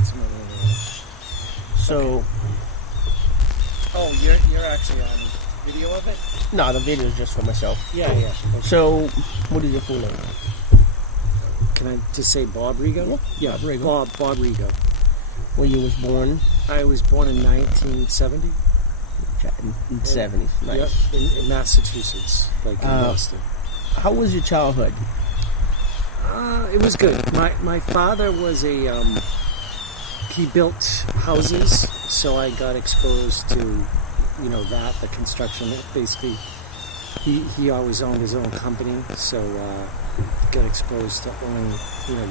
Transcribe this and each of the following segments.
It's my name. So, Oh, you're actually on video of it? no, the video is just for myself. Yeah. Okay. So, what is your full name? Can I just say Bob Rigo? Yeah, Bob Rigo. Bob Rigo. When you was born? I was born in 1970. In the 70s. Nice. Yep, in Massachusetts, like in Boston. How was your childhood? It was good. My father was he built houses, so I got exposed to, the construction. Basically, he always owned his own company, so got exposed to owning,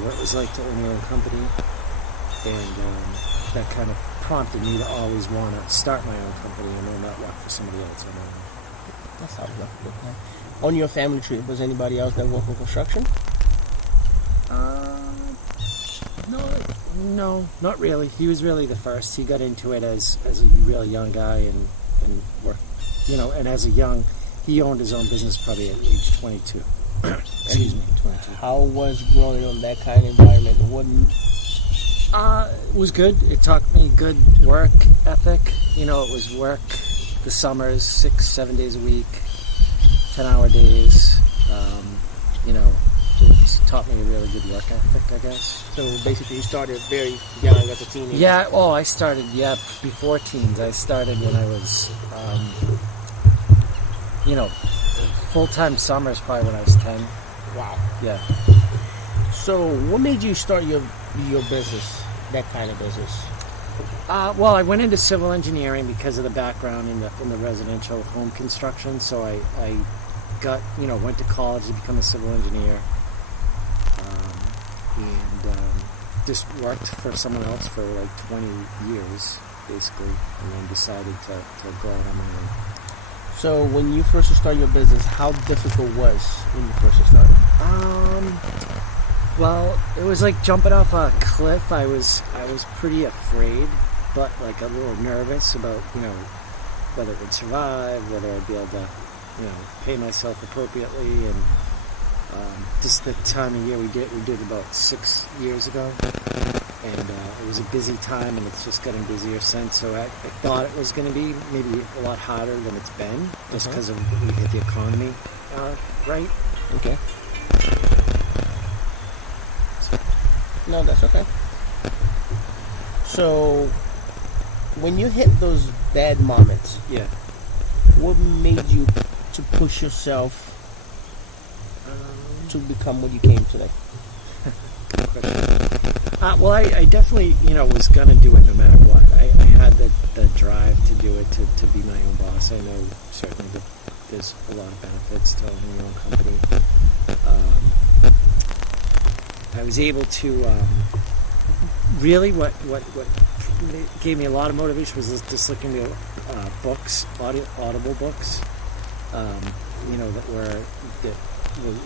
what it was like to own your own company, and that kind of prompted me to always want to start my own company and not work for somebody else. That's how it works. On your family tree, was anybody else that worked in construction? No, not really. He was really the first. He got into it as a really young guy and worked, and he owned his own business probably at age 22. Excuse me, 22. How was growing up in that kind of environment? It was good. It taught me good work ethic. It was work the summers, 6-7 days a week, 10-hour days. It taught me a really good work ethic, I guess. So basically you started very young as a teenager? Yeah, I started, before teens. I started when I was, full-time summers probably when I was 10. Wow. Yeah. So what made you start your business, that kind of business? Well, I went into civil engineering because of the background in the residential home construction. So I got, went to college to become a civil engineer, and just worked for someone else for like 20 years, basically, and then decided to go out on my own. So when you first started your business, how difficult was when you first started? Well, it was like jumping off a cliff. I was pretty afraid, but like a little nervous about, whether it would survive, whether I'd be able to, pay myself appropriately, and just the time of year we did about 6 years ago, and it was a busy time, and it's just getting busier since. So I thought it was going to be maybe a lot harder than it's been, just because of we hit the economy right. Okay. No, that's okay. So, when you hit those bad moments, what made you to push yourself to become what you came today? Well, I definitely, was going to do it no matter what. I had the drive to do it, to be my own boss. I know certainly that there's a lot of benefits to owning your own company. I was able to, really what gave me a lot of motivation was just looking at books, audible books, that were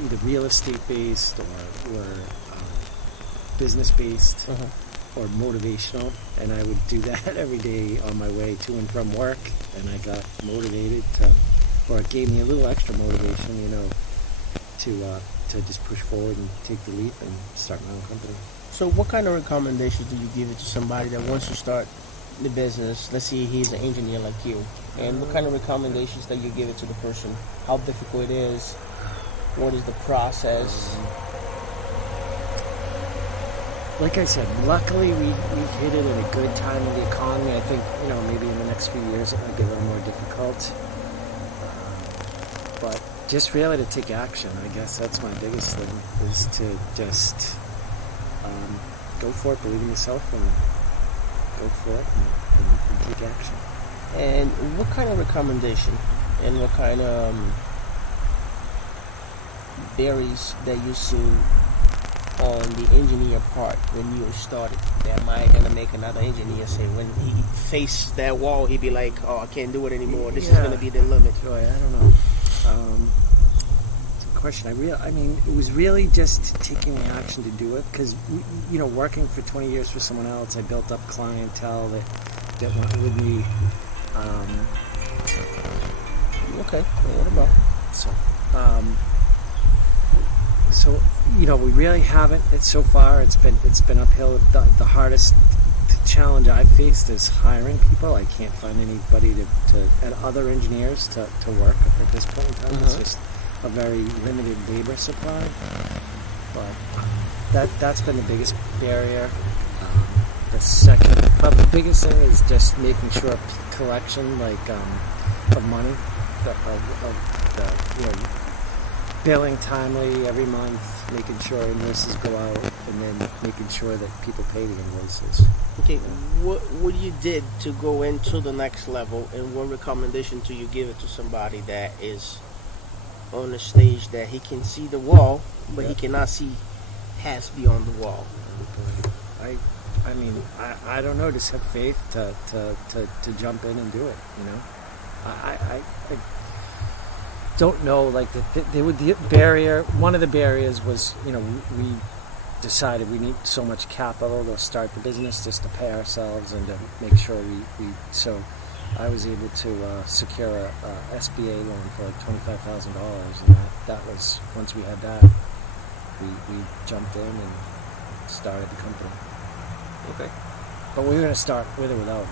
either real estate based or were business based or motivational, and I would do that every day on my way to and from work, and I got motivated or it gave me a little extra motivation, to just push forward and take the leap and start my own company. So what kind of recommendations do you give it to somebody that wants to start the business? Let's say he's an engineer like you, and what kind of recommendations that you give it to the person? How difficult it is? What is the process? Like I said, luckily we hit it at a good time in the economy. I think, maybe in the next few years it might be a little more difficult. But just really to take action, I guess that's my biggest thing, is to just go for it, believe in yourself, and go for it and take action. And what kind of recommendation and what kind of barriers that you see on the engineer part when you started that might gonna make another engineer say when he faced that wall he'd be like, oh, I can't do it anymore, this is gonna be the limit? Boy, I don't know. It's a question. I mean, it was really just taking the action to do it, because working for 20 years for someone else, I built up clientele that went with me. Okay, well, what about? So we really haven't. So far, it's been uphill. The hardest challenge I faced is hiring people. I can't find anybody and other engineers to work at this point in time. It's just a very limited labor supply. But that's been the biggest barrier. The second, but the biggest thing is just making sure collection, like of money, of the billing timely every month, making sure invoices go out, and then making sure that people pay the invoices. Okay, what you did to go into the next level, and what recommendation do you give it to somebody that is on a stage that he can see the wall, but he cannot see past beyond the wall? I mean, I don't know. Just have faith to jump in and do it. You know, I don't know. Like the barrier. One of the barriers was, we decided we need so much capital to start the business, just to pay ourselves and to make sure we. So I was able to secure a SBA loan for like $25,000, and that was, once we had that, we jumped in and started the company. Okay. But we were going to start with or without it.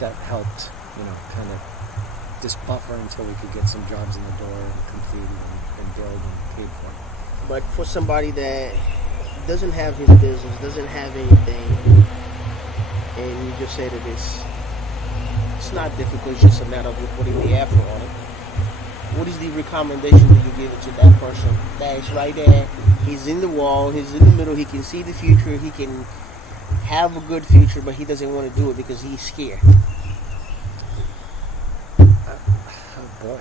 That helped, kind of just buffer until we could get some jobs in the door and completed and build and paid for. But for somebody that doesn't have his business, doesn't have anything, and you just say that it's not difficult, it's just a matter of putting the effort on it, what is the recommendation that you give it to that person that is right there? He's in the wall, he's in the middle, he can see the future, he can have a good future, but he doesn't want to do it because he's scared. Oh boy,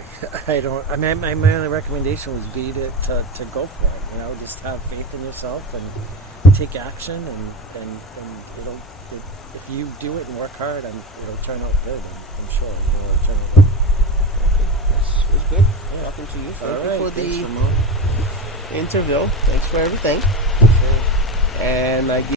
my only recommendation would be to go for it. Just have faith in yourself and take action, and if you do it and work hard, it'll turn out good. I'm sure it'll turn out good. It was good talking to you. Thank you for the interview. Thanks for everything. And I